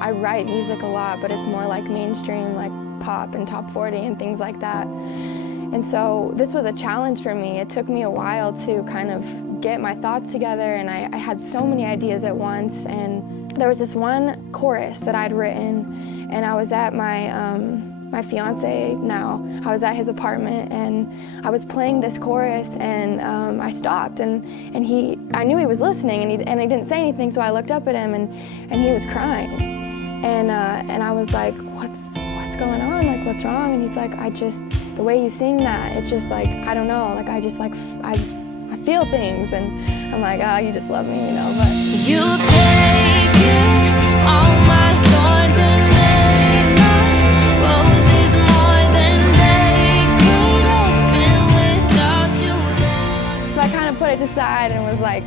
I write music a lot, but it's more like mainstream, like pop and top 40 and things like that. And so this was a challenge for me. It took me a while to kind of get my thoughts together, and I had so many ideas at once. And there was this one chorus that I'd written, and I was at my fiance now, I was at his apartment, and I was playing this chorus, and I stopped, and I knew he was listening, and he didn't say anything, so I looked up at him, and he was crying, and I was like, what's going on? Like, what's wrong? And he's like, the way you sing that, it just like, I don't know, like I feel things, and I'm like, you just love me, you know. But you've taken all my thorns and made my roses more than they could have been without you, Lord. So I kind of put it aside and was like,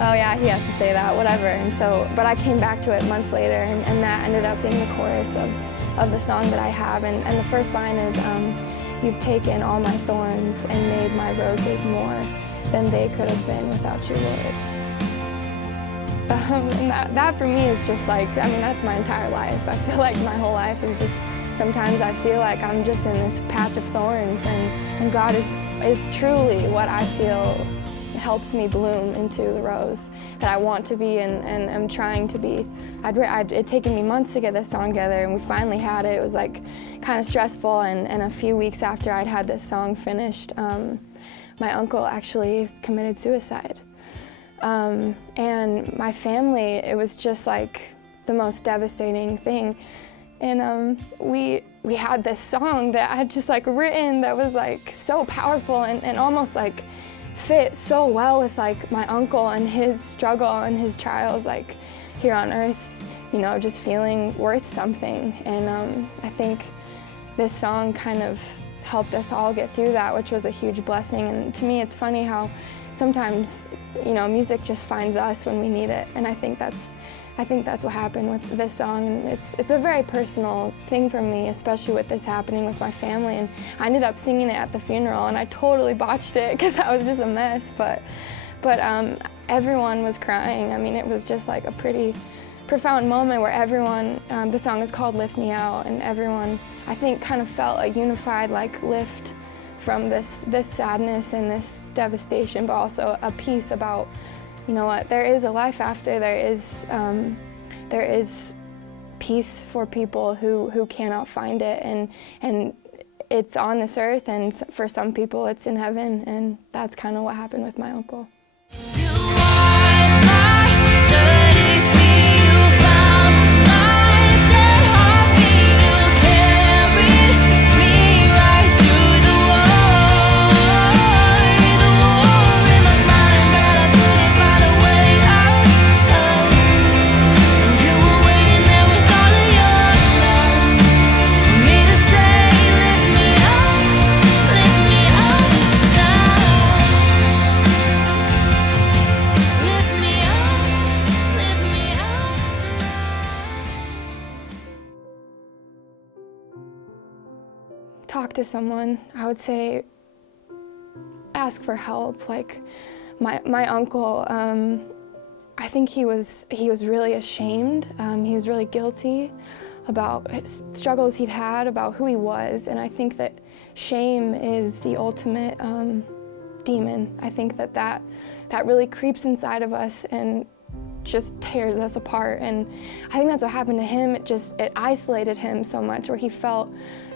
oh yeah, he has to say that, whatever. And so, but I came back to it months later, and that ended up being the chorus of the song that I have. And the first line is, you've taken all my thorns and made my roses more than they could have been without you, Lord. And that for me is just like, I mean, that's my entire life. I feel like my whole life is just, sometimes I feel like I'm just in this patch of thorns, and God is truly what I feel helps me bloom into the rose that I want to be and I'm trying to be. It'd taken me months to get this song together, and we finally had it. It was like kind of stressful, and a few weeks after I'd had this song finished, my uncle actually committed suicide. And my family, it was just like the most devastating thing. And we had this song that I had just like written that was like so powerful and almost like fit so well with like my uncle and his struggle and his trials like here on earth, you know, just feeling worth something. And I think this song kind of helped us all get through that, which was a huge blessing. And to me, it's funny how sometimes, you know, music just finds us when we need it. And I think that's what happened with this song. And it's a very personal thing for me, especially with this happening with my family. And I ended up singing it at the funeral, and I totally botched it because I was just a mess. But everyone was crying. I mean, it was just like a pretty profound moment where everyone, the song is called Lift Me Out, and everyone, I think, kind of felt a unified like lift from this sadness and this devastation, but also a peace about, you know what, there is a life after, there is peace for people who cannot find it, and it's on this earth, and for some people it's in heaven, and that's kind of what happened with my uncle. You washed my dirty feet, you found my dead heartbeat, you carried me right through the war in my mind that I couldn't find a way out of. And you were waiting there with all of your love for me to say, lift me up now. Lift me up, lift me up now. Talk to someone. I would say ask for help. Like my uncle, I think he was really ashamed. He was really guilty about his struggles he'd had, about who he was, and I think that shame is the ultimate demon. I think that really creeps inside of us and just tears us apart, and I think that's what happened to him. It isolated him so much, where he felt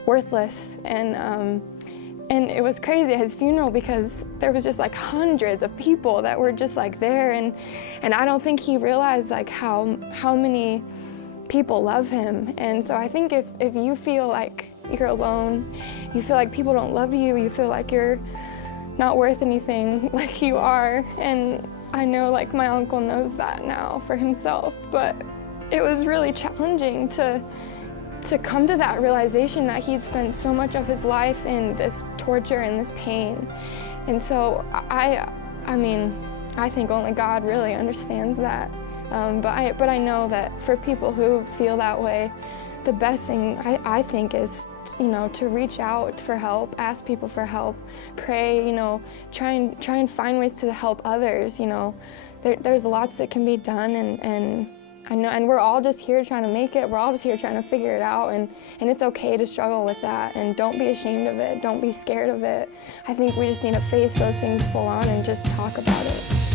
worthless, and it was crazy at his funeral because there was just like hundreds of people that were just like there, and I don't think he realized like how many people love him. And so I think if you feel like you're alone, you feel like people don't love you, you feel like you're not worth anything, like you are, and I know like my uncle knows that now for himself, but it was really challenging to come to that realization that he'd spent so much of his life in this torture and this pain. And so I mean, I think only God really understands that. But I know that for people who feel that way, the best thing I think is, you know, to reach out for help, ask people for help, pray, you know, try and find ways to help others, you know. There's lots that can be done, and I know, and we're all just here trying to make it. We're all just here trying to figure it out, and it's okay to struggle with that, and don't be ashamed of it. Don't be scared of it. I think we just need to face those things full on and just talk about it.